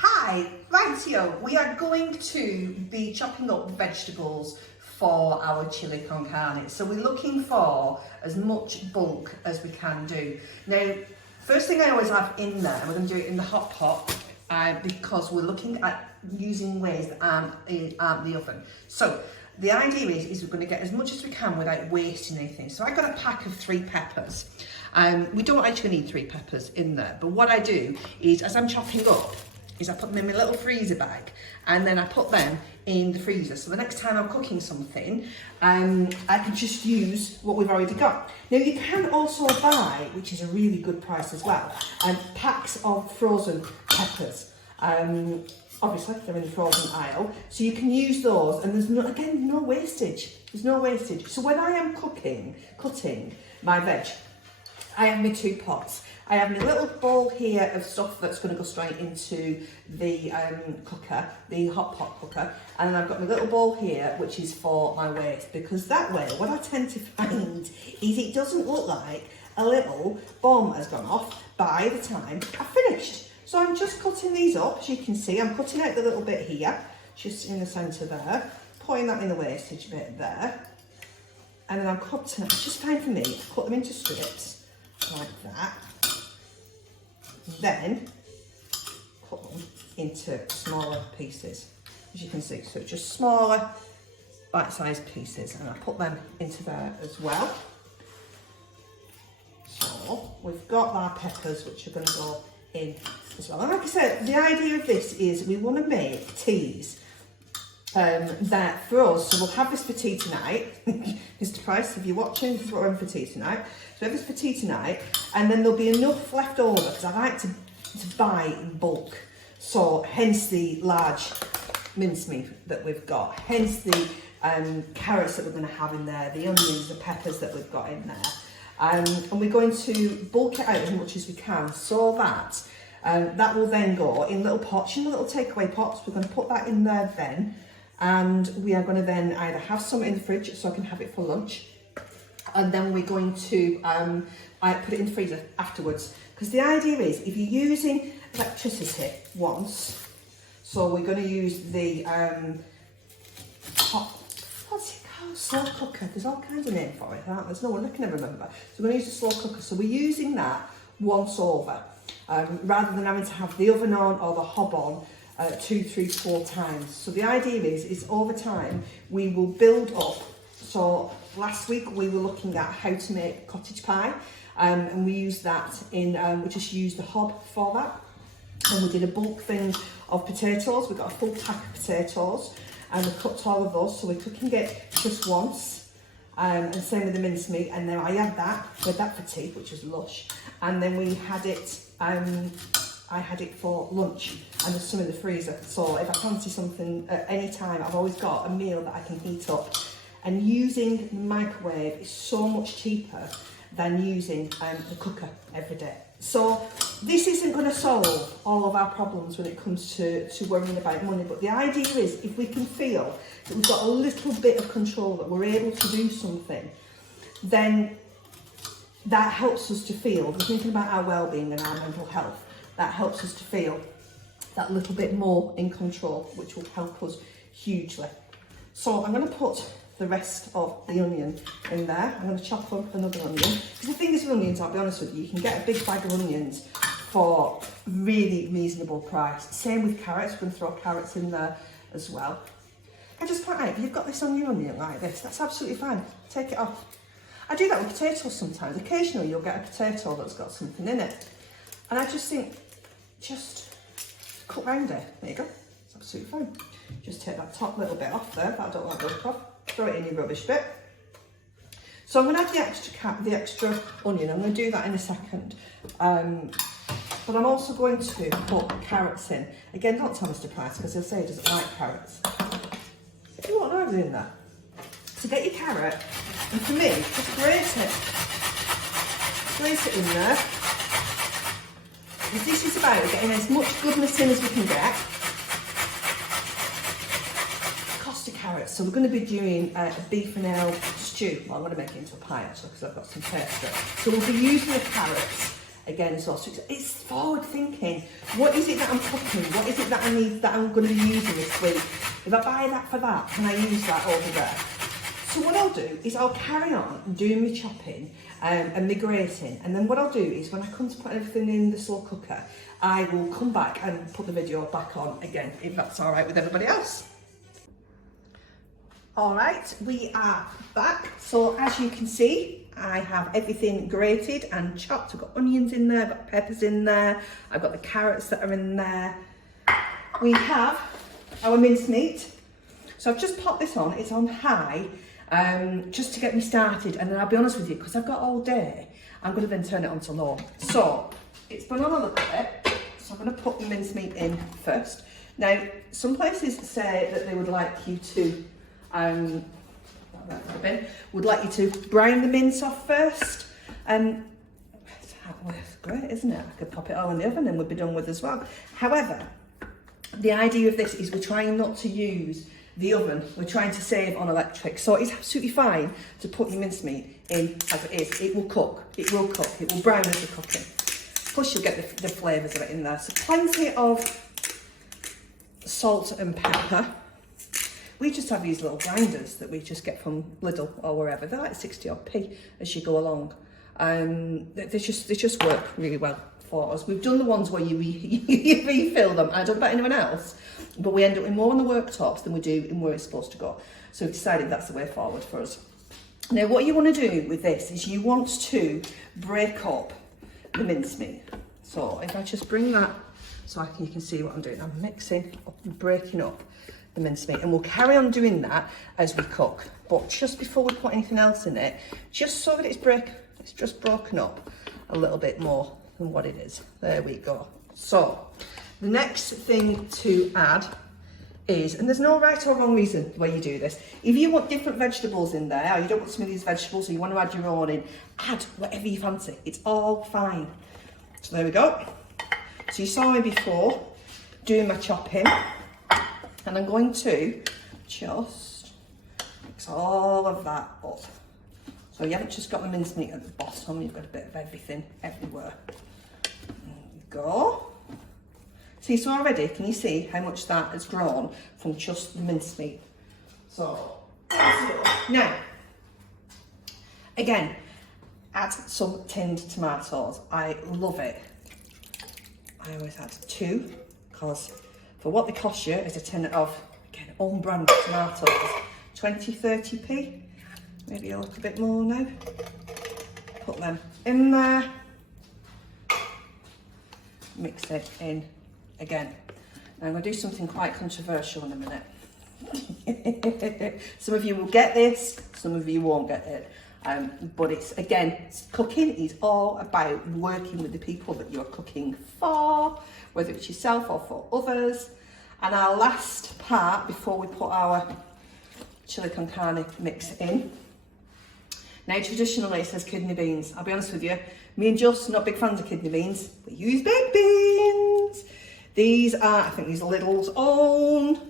Hi, rightio, we are going to be chopping up vegetables for our chili con carne. So we're looking for as much bulk as we can do. Now, first thing I always have in there, we're going to do it in the hot pot because we're looking at using ways that aren't the oven. So the idea is we're going to get as much as we can without wasting anything. So I got a pack of 3 peppers. We don't actually need 3 peppers in there, but what I do is as I'm chopping up, I put them in my little freezer bag and then I put them in the freezer. So the next time I'm cooking something, I can just use what we've already got. Now you can also buy, which is a really good price as well, packs of frozen peppers. Obviously they're in the frozen aisle, so you can use those and there's no wastage. There's no wastage. So when I am cutting my veg, I have my 2 pots. I have my little bowl here of stuff that's going to go straight into the cooker, the hot pot cooker, and then I've got my little bowl here which is for my waste, because that way what I tend to find is it doesn't look like a little bomb has gone off by the time I've finished. So I'm just cutting these up, as you can see. I'm cutting out the little bit here, just in the centre there, putting that in the wastage bit there, and then I'm cutting it. It's just fine for me to cut them into strips like that. Then cut them into smaller pieces, as you can see. So just smaller bite-sized pieces, and I put them into there as well. So we've got our peppers which are going to go in as well. And like I said, the idea of this is we want to make teas that for us, so we'll have this for tea tonight. Mr. Price, if you're watching, this is what we're having for tea tonight. So we have this for tea tonight, and then there'll be enough left over because I like to buy in bulk. So hence the large mincemeat that we've got, hence the carrots that we're going to have in there, the onions, the peppers that we've got in there. And we're going to bulk it out as much as we can so that that will then go in little pots, in little takeaway pots. We're going to put that in there then, and we are going to then either have some in the fridge so I can have it for lunch, and then we're going to put it in the freezer afterwards. Because the idea is, if you're using electricity once, so we're going to use the what's it called? Slow cooker. There's all kinds of names for it, aren't there? There's no one I can never remember. So we're going to use the slow cooker. So we're using that once over, rather than having to have the oven on or the hob on 2, 3, 4 times. So the idea is over time we will build up. So last week we were looking at how to make cottage pie, and we used that in, we just used the hob for that. And we did a bulk thing of potatoes. We got a full pack of potatoes and we cooked all of those. So we're cooking it just once, and same with the mincemeat. And then I had that, we had that for tea, which was lush. And then we had it, I had it for lunch, and there's some in the freezer. So if I fancy something at any time, I've always got a meal that I can heat up. And using the microwave is so much cheaper than using the cooker every day. So this isn't going to solve all of our problems when it comes to worrying about money, but the idea is if we can feel that we've got a little bit of control, that we're able to do something, then that helps us to feel, we're thinking about our well-being and our mental health, that helps us to feel that little bit more in control, which will help us hugely. So I'm going to put the rest of the onion in there. I'm going to chop up another onion. Because the thing is with onions, I'll be honest with you, you can get a big bag of onions for really reasonable price. Same with carrots, we're going to throw carrots in there as well. I just point out, if you've got this on your onion like this, that's absolutely fine. Take it off. I do that with potatoes sometimes. Occasionally you'll get a potato that's got something in it. And I just think, just cut round it. There you go. It's absolutely fine. Just take that top little bit off there, that I don't like the look of. Throw it in your rubbish bit. So I'm going to add the extra onion. I'm going to do that in a second. But I'm also going to put carrots in. Again, don't tell Mr. Price because he'll say he doesn't like carrots. You want knives in there? So get your carrot, and for me, just grate it. Grate it in there. Because this is about getting as much goodness in as we can get. Carrots. So we're going to be doing a beef and ale stew. Well, I'm going to make it into a pie actually because I've got some taste for it. So we'll be using the carrots again as well. So it's forward thinking. What is it that I'm cooking? What is it that I need, that I'm going to be using this week? If I buy that for that, can I use that over there? So what I'll do is I'll carry on doing my chopping and my grating, and then what I'll do is when I come to put everything in the slow cooker, I will come back and put the video back on again, if that's all right with everybody else. All right, we are back. So as you can see, I have everything grated and chopped. I've got onions in there, I've got peppers in there, I've got the carrots that are in there. We have our mincemeat. So I've just popped this on, it's on high, just to get me started. And then I'll be honest with you, because I've got all day, I'm going to then turn it on to low. So it's been on a little bit, so I'm going to put the mincemeat in first. Now, some places say that they would like you to would like you to brine the mince off first. It's great, isn't it? I could pop it all in the oven and we'd be done with as well. However, the idea of this is we're trying not to use the oven. We're trying to save on electric. So it's absolutely fine to put your mincemeat in as it is. It will cook. It will cook. It will brown as you're cooking. Plus you'll get the flavours of it in there. So plenty of salt and pepper. We just have these little grinders that we just get from Lidl or wherever. They're like 60 odd p as you go along. They just work really well for us. We've done the ones where you refill them. I don't know about anyone else, but we end up with more on the worktops than we do in where it's supposed to go. So we've decided that's the way forward for us. Now what you want to do with this is you want to break up the mincemeat. So if I just bring that so you can see what I'm doing. I'm mixing up and breaking up the mincemeat, and we'll carry on doing that as we cook. But just before we put anything else in it, just so that it's just broken up a little bit more than what it is. There we go. So the next thing to add is, and there's no right or wrong reason why you do this. If you want different vegetables in there, or you don't want some of these vegetables, or you want to add your own in, add whatever you fancy. It's all fine. So there we go. So you saw me before doing my chopping. And I'm going to just mix all of that up. So you haven't just got the mincemeat at the bottom, you've got a bit of everything everywhere. There you go. See, so already, can you see how much that has grown from just the mincemeat? So, now, again, add some tinned tomatoes. I love it. I always add 2, because for what they cost you is a tin of, again, own brand tomatoes, 20, 30p, maybe a little bit more now. Put them in there, mix it in again. Now I'm going to do something quite controversial in a minute. Some of you will get this, some of you won't get it. But it's, again, cooking is all about working with the people that you're cooking for, whether it's yourself or for others. And our last part before we put our chili con carne mix in. Now traditionally it says kidney beans. I'll be honest with you, me and Just not big fans of kidney beans. We use baked beans. These are, I think these are Lidl's own.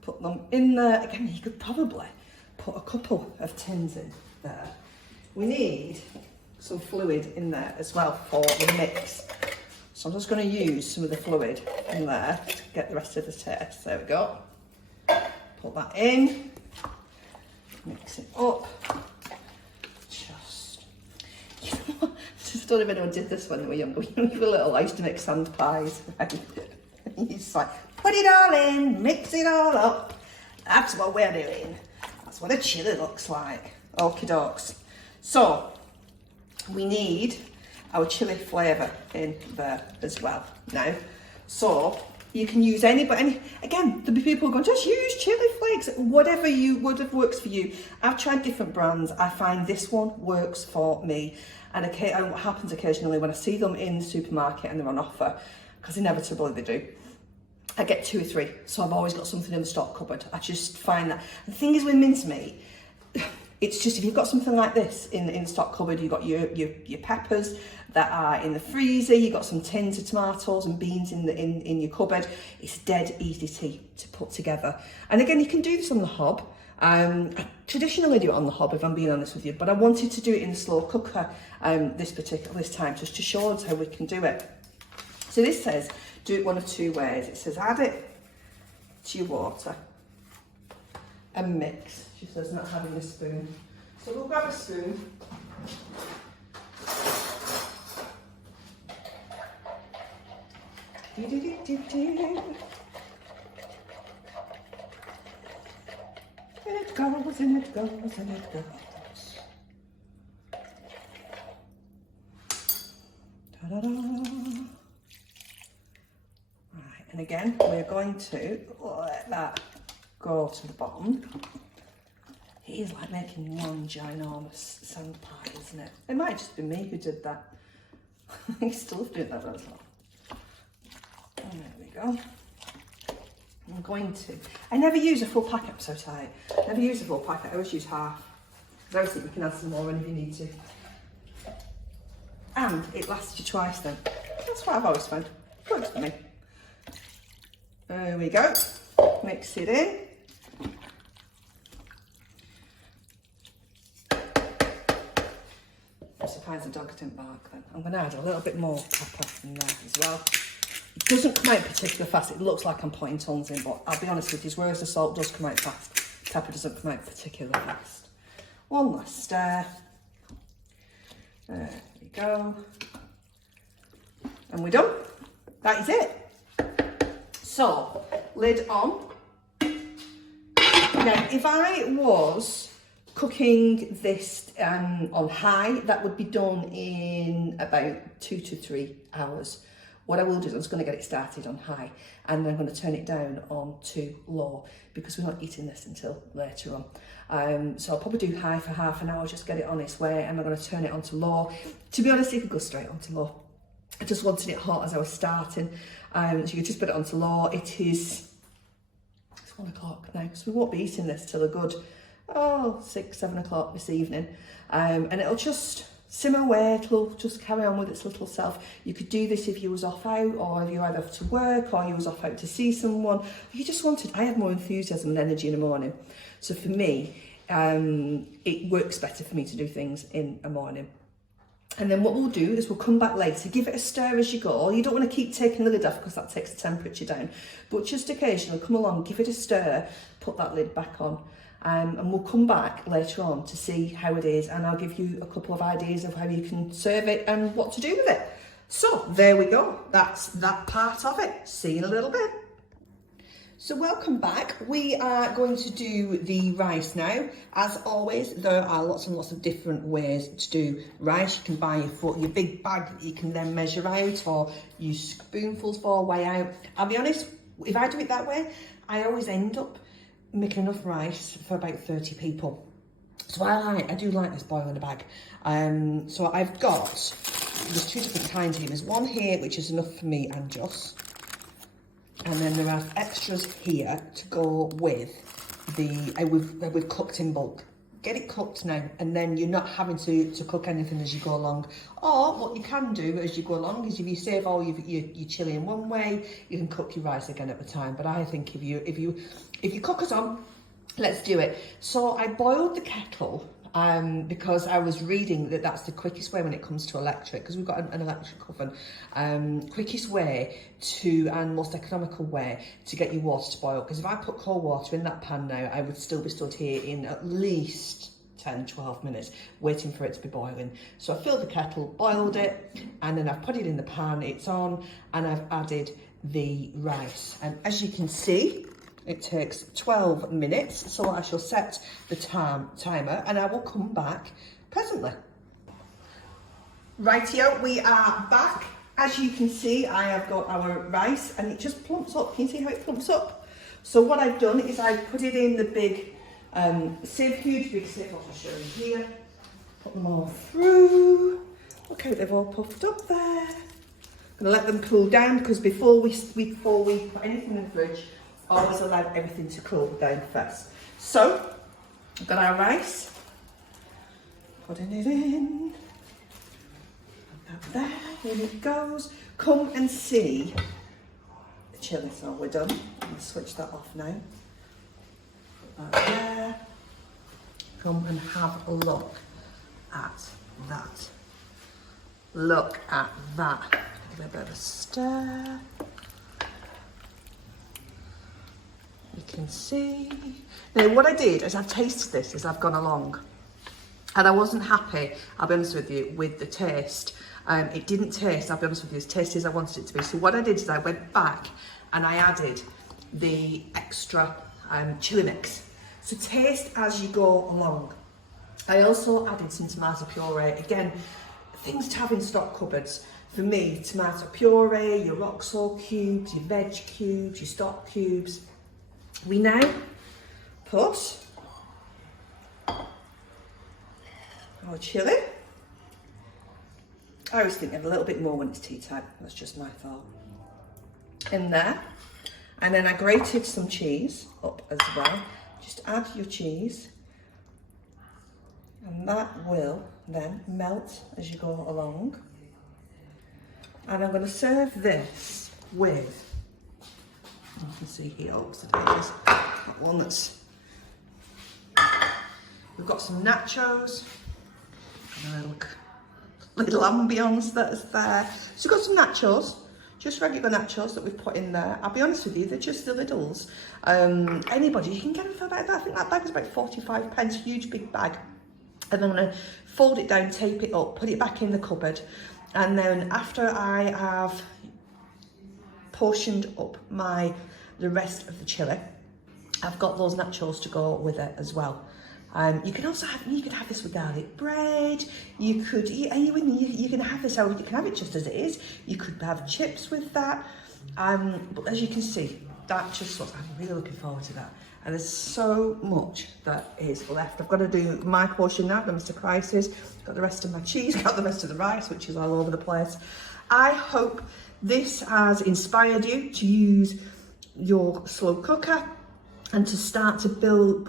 Put them in there. Again, you could probably put a couple of tins in there. We need some fluid in there as well for the mix. So I'm just going to use some of the fluid in there to get the rest of the taste. There we go. Put that in. Mix it up. Just don't know if anyone did this when they were younger. When you were little, I used to make sand pies. Right? You just like, put it all in, mix it all up. That's what we're doing. That's what a chili looks like. Okie dokes. So, we need our chili flavour in there as well now. So, you can use any, again, there'll be people going, just use chili flakes, whatever works for you. I've tried different brands. I find this one works for me. And what happens occasionally when I see them in the supermarket and they're on offer, because inevitably they do, I get 2 or 3. So I've always got something in the stock cupboard. I just find that. The thing is with mincemeat, it's just, if you've got something like this in the stock cupboard, you've got your peppers that are in the freezer, you've got some tins of tomatoes and beans in your cupboard, it's dead easy to put together. And again, you can do this on the hob. I traditionally do it on the hob, if I'm being honest with you, but I wanted to do it in the slow cooker this time, just to show us how we can do it. So this says, do it one of two ways. It says, add it to your water and mix. She says, not having a spoon. So we'll grab a spoon. And it goes, and it goes, and it goes. Ta-da-da. Right, and again, we're going to let that go to the bottom. It is like making one ginormous sand pie, isn't it? It might just be me who did that. I still doing that as well. And there we go. I'm going to. I never use a full packet, I'm so tight. I never use a full packet, I always use half. Because obviously you can add some more in if you need to. And it lasts you twice then. That's what I've always found. Works for me. There we go. Mix it in. I'm surprised the dog didn't bark then. I'm going to add a little bit more pepper in there as well. It doesn't come out particularly fast. It looks like I'm putting tons in, but I'll be honest with you, whereas the salt does come out fast, pepper doesn't come out particularly fast. One last stir. There we go. And we're done. That is it. So, lid on. Now, if I was cooking this on high, that would be done in about 2 to 3 hours. What I will do is I'm just going to get it started on high and then I'm going to turn it down on to low because we're not eating this until later on. So I'll probably do high for half an hour, just get it on its way, and I'm going to turn it on to low. To be honest, it could go straight on to low. I just wanted it hot as I was starting. So you can just put it on to low. It's 1 o'clock now, so we won't be eating this till a good 6, 7 o'clock this evening. And it'll just simmer away, it'll just carry on with its little self. You could do this if you was off out, or if you either off to work, or you was off out to see someone. You just wanted, I have more enthusiasm and energy in the morning. So for me, it works better for me to do things in the morning. And then what we'll do is we'll come back later, give it a stir as you go. You don't want to keep taking the lid off because that takes the temperature down. But just occasionally come along, give it a stir, put that lid back on. And we'll come back later on to see how it is, and I'll give you a couple of ideas of how you can serve it and what to do with it. So there we go, that's that part of it. See you in a little bit. So welcome back. We are going to do the rice now. As always, there are lots and lots of different ways to do rice. You can buy your big bag that you can then measure out, or use spoonfuls for, weigh out. I'll be honest, if I do it that way, I always end up making enough rice for about 30 people. So I do like this boil in a bag. So I've got, there's 2 different kinds here. There's one here which is enough for me and Joss. And then there are extras here to go with the, we've cooked in bulk. Get it cooked now, and then you're not having to cook anything as you go along. Or what you can do as you go along is if you save all your chilli in one way, you can cook your rice again at the time. But I think if you cook it on, let's do it. So I boiled the kettle because I was reading that that's the quickest way when it comes to electric, because we've got an electric oven. Quickest way and most economical way to get your water to boil. Because if I put cold water in that pan now, I would still be stood here in at least 10, 12 minutes waiting for it to be boiling. So I filled the kettle, boiled it, and then I've put it in the pan, it's on, and I've added the rice. And as you can see, it takes 12 minutes, so I shall set the timer and I will come back presently. Rightio, we are back. As you can see, I have got our rice and it just plumps up. Can you see how it plumps up? So what I've done is I've put it in the big sieve, huge big sieve, I'll just show you here. Put them all through. Look how they've all puffed up there. I'm gonna let them cool down because before we put anything in the fridge, always allow everything to cool down first. So, I've got our rice, putting it in, put that there, here it goes. Come and see the chilli, so we're done. I'm going to switch that off now. Put that there. Come and have a look at that. Look at that. Give it a bit of a stir. You can see. Now what I did is I've tasted this as I've gone along. And I wasn't happy, I'll be honest with you, with the taste. It didn't taste, I'll be honest with you, as tasty as I wanted it to be. So what I did is I went back and I added the extra chili mix. So taste as you go along. I also added some tomato puree. Again, things to have in stock cupboards. For me, tomato puree, your rock salt cubes, your veg cubes, your stock cubes. We now put our chilli. I always think of a little bit more when it's tea time. That's just my thought. In there. And then I grated some cheese up as well. Just add your cheese. And that will then melt as you go along. And I'm going to serve this with, you can see here, there's that one that's, we've got some nachos, and a little ambience that's there. So we've got some nachos, just regular nachos that we've put in there. I'll be honest with you, they're just the littles. Anybody, you can get them for about, I think that bag was about 45 pence, huge big bag. And then I'm going to fold it down, tape it up, put it back in the cupboard. And then after I have portioned up the rest of the chili, I've got those nachos to go with it as well. You can also have this with garlic bread. You could eat, you can have this out. You can have it just as it is. You could have chips with that. But as you can see, I'm really looking forward to that. And there's so much that is left. I've got to do my portion now, the Mr. Crisis. Got the rest of my cheese, got the rest of the rice, which is all over the place. I hope this has inspired you to use your slow cooker and to start to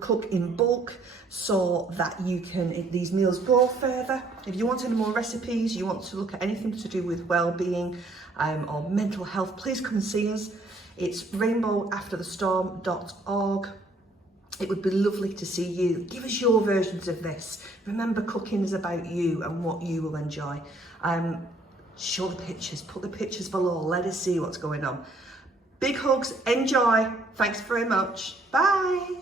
cook in bulk so that you can, these meals go further. If you want any more recipes, you want to look at anything to do with well-being or mental health, please come and see us. It's rainbowafterthestorm.org. It would be lovely to see you. Give us your versions of this. Remember, cooking is about you and what you will enjoy. Show the pictures, put the pictures below. Let us see what's going on. Big hugs, enjoy. Thanks very much. Bye.